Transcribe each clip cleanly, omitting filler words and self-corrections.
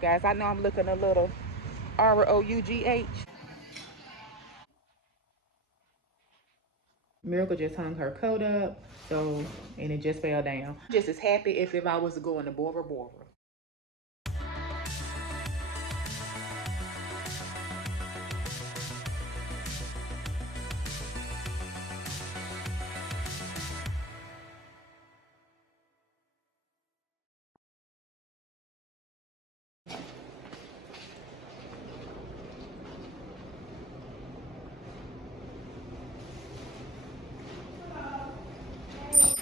guys, I know I'm looking a little ROUGH. Miracle just hung her coat up, so, and it just fell down. Just as happy if I was going to Bora Bora.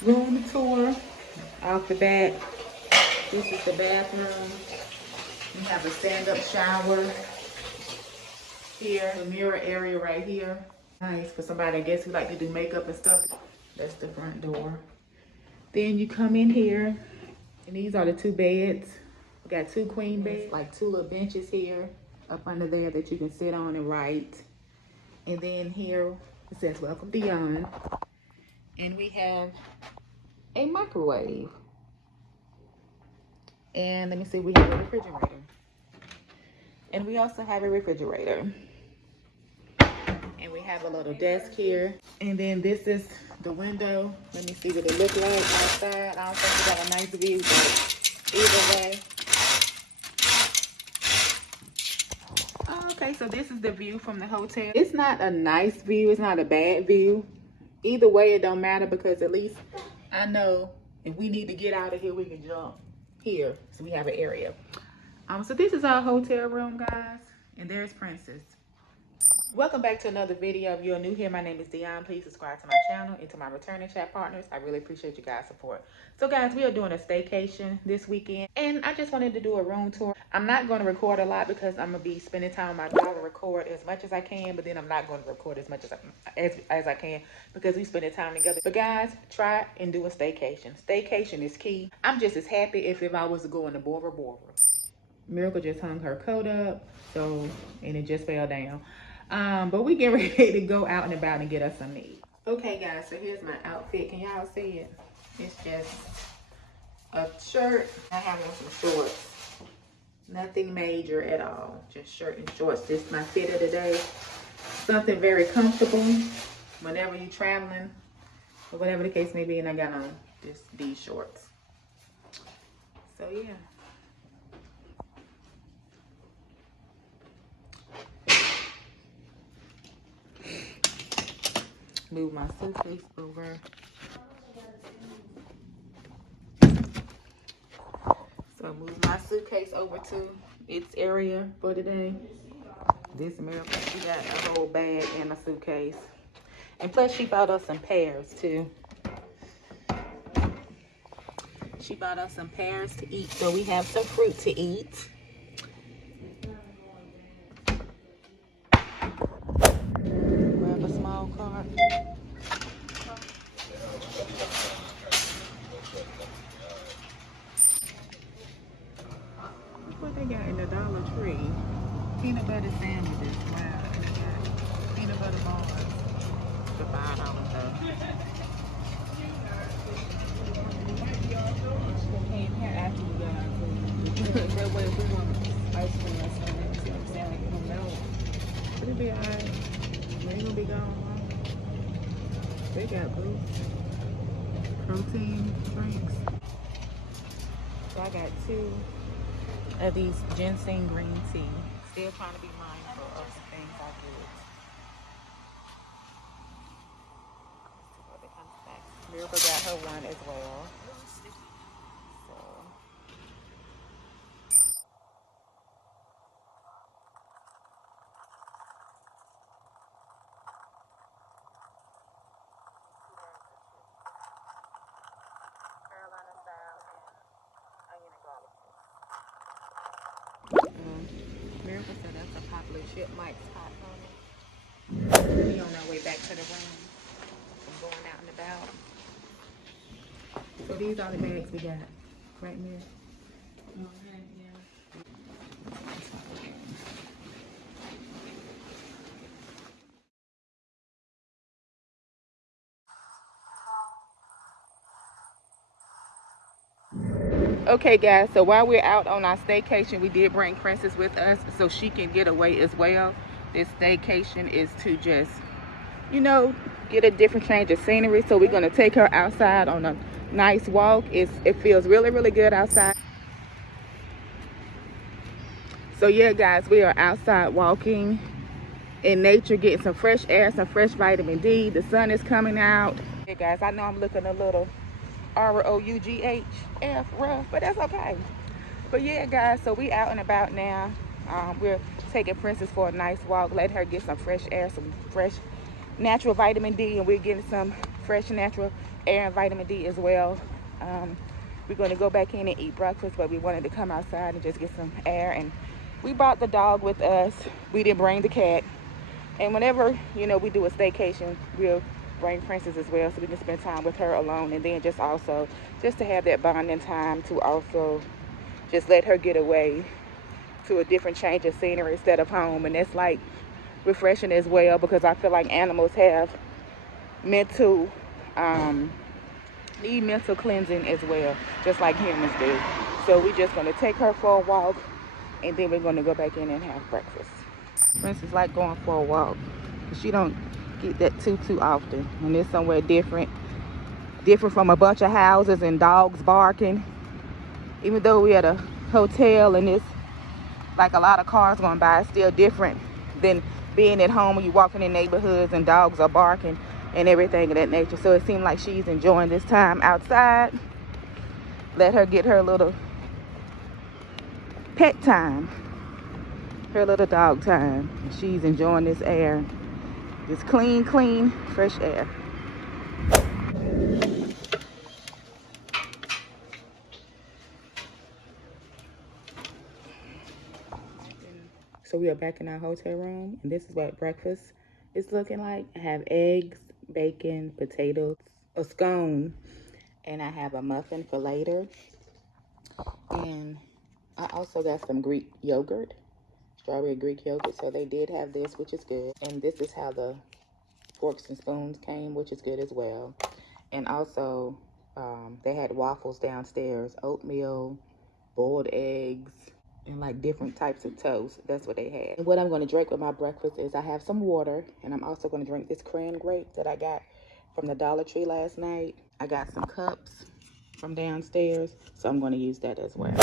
Room tour off the back. This is the bathroom. We have a stand-up shower here, a mirror area right here. Nice for somebody, I guess, who like to do makeup and stuff. That's the front door. Then you come in here, and these are the 2 beds. We got 2 queen beds, like 2 little benches here up under there that you can sit on and write. And then here it says welcome Dionne. And we have a microwave. And let me see, we have a refrigerator. And we also have a refrigerator. And we have a little desk here. And then this is the window. Let me see what it looks like outside. I don't think we got a nice view, but either way. Okay, so this is the view from the hotel. It's not a nice view. It's not a bad view. Either way, it don't matter because at least I know if we need to get out of here, we can jump here. So we have an area. So this is our hotel room, guys. And there's Princess. Welcome back to another video. If you're new here, my name is Dionne. Please subscribe to my channel and to my returning chat partners. I really appreciate you guys' support. So guys, we are doing a staycation this weekend, and I just wanted to do a room tour. I'm not going to record a lot because I'm going to be spending time with my daughter, record as much as I can, but then I'm not going to record as much as I can because we spending time together. But guys, try and do a staycation. Staycation is key. I'm just as happy if I was going to Bora Bora. Miracle just hung her coat up, so, and it just fell down. But we get ready to go out and about and get us some meat. Okay guys, so here's my outfit. Can y'all see it? It's just a shirt. I have on some shorts. Nothing major at all. Just shirt and shorts. This is my fit of the day. Something very comfortable whenever you're traveling or whatever the case may be. And I got on these shorts. So yeah. Move my suitcase over. So move my suitcase over to its area for today. This Miracle, she got a whole bag and a suitcase. And plus she bought us some pears too. She bought us some pears to eat, so we have some fruit to eat. Grab a small cart. What they got in the Dollar Tree? Peanut butter sandwiches. Wow. And they got peanut butter bars. The $5 stuff. That way if we want ice cream or something, you see what I'm saying? Like, you don't know. It'll be alright. We ain't gonna be gone long. They got boosts. Protein drinks. So I got 2 of these ginseng green tea. Still trying to be mindful of the things I do. Miracle got her one as well. So. Carolina style and onion and garlic. Miracle said that's a popular chip Mike's hot honey. We on our way back to the room. I'm going out and about. So these are the bags we got right here. Okay, yeah. Okay, guys, so while we're out on our staycation, we did bring Princess with us so she can get away as well. This staycation is to just, you know, get a different change of scenery. So we're going to take her outside on a nice walk. It feels really, really good outside. So yeah, guys, we are outside walking in nature, getting some fresh air, some fresh vitamin D. The sun is coming out. Hey guys, I know I'm looking a little ROUGHF rough, but that's okay. But yeah, guys, so we out and about now. We're taking Princess for a nice walk, let her get some fresh air, some fresh natural vitamin D, and we're getting some fresh natural air and vitamin D as well. We're going to go back in and eat breakfast, but we wanted to come outside and just get some air. And we brought the dog with us. We didn't bring the cat. And whenever, you know, we do a staycation, we'll bring Princess as well, so we can spend time with her alone, and then just also just to have that bonding time to also just let her get away to a different change of scenery instead of home. And that's like refreshing as well, because I feel like animals have mental need mental cleansing as well, just like humans do. So we're just going to take her for a walk, and then we're going to go back in and have breakfast. Princess like going for a walk. She don't get that too often, and it's somewhere different from a bunch of houses and dogs barking. Even though we're at a hotel and it's like a lot of cars going by, it's still different than being at home when you're walking in neighborhoods and dogs are barking and everything of that nature. So it seems like she's enjoying this time outside. Let her get her little pet time, her little dog time. She's enjoying this air, this clean, fresh air. So we are back in our hotel room, and this is what breakfast is looking like. I have eggs, bacon, potatoes, a scone, and I have a muffin for later. And I also got some Greek yogurt, strawberry Greek yogurt. So they did have this, which is good. And this is how the forks and spoons came, which is good as well. And also, they had waffles downstairs, oatmeal, boiled eggs, and like different types of toast. That's what they had. And what I'm going to drink with my breakfast is I have some water, and I'm also going to drink this cran grape that I got from the Dollar Tree last night. I got some cups from downstairs, so I'm going to use that as well.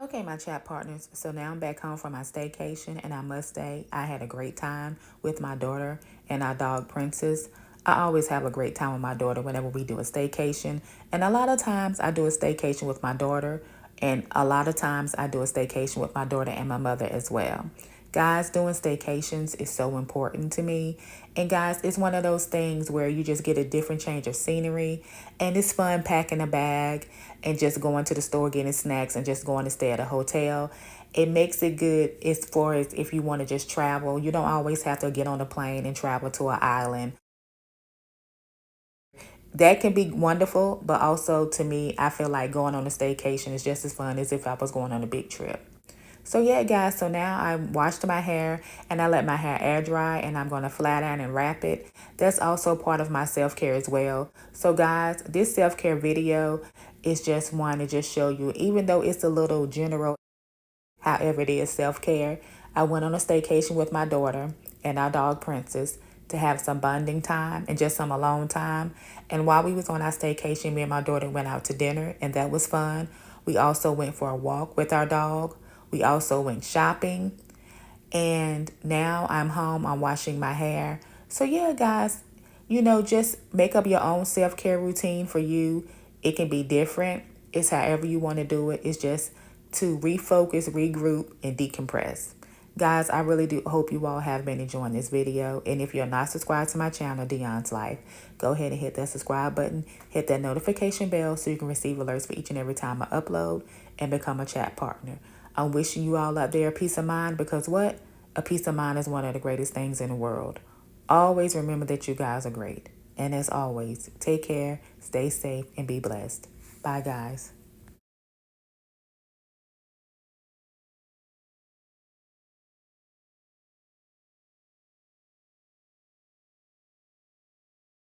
Okay, my chat partners, so now I'm back home from my staycation, and I must say I had a great time with my daughter and our dog Princess. I always have a great time with my daughter whenever we do a staycation, and a lot of times I do a staycation with my daughter, and a lot of times I do a staycation with my daughter and my mother as well. Guys, doing staycations is so important to me. And guys, it's one of those things where you just get a different change of scenery, and it's fun packing a bag and just going to the store getting snacks and just going to stay at a hotel. It makes it good as far as if you want to just travel. You don't always have to get on a plane and travel to an island. That can be wonderful, but also to me, I feel like going on a staycation is just as fun as if I was going on a big trip. So yeah, guys, so now I washed my hair and I let my hair air dry, and I'm going to flat iron and wrap it. That's also part of my self-care as well. So guys, this self-care video is just one to just show you, even though it's a little general, however it is self-care. I went on a staycation with my daughter and our dog Princess to have some bonding time and just some alone time. And while we was on our staycation, me and my daughter went out to dinner, and that was fun. We also went for a walk with our dog. We also went shopping, and now I'm home. I'm washing my hair. So yeah, guys, you know, just make up your own self-care routine for you. It can be different. It's however you want to do it. It's just to refocus, regroup, and decompress. Guys, I really do hope you all have been enjoying this video. And if you're not subscribed to my channel, Dionne's Life, go ahead and hit that subscribe button. Hit that notification bell so you can receive alerts for each and every time I upload and become a chat partner. I'm wishing you all out there peace of mind because what? A peace of mind is one of the greatest things in the world. Always remember that you guys are great. And as always, take care, stay safe, and be blessed. Bye, guys.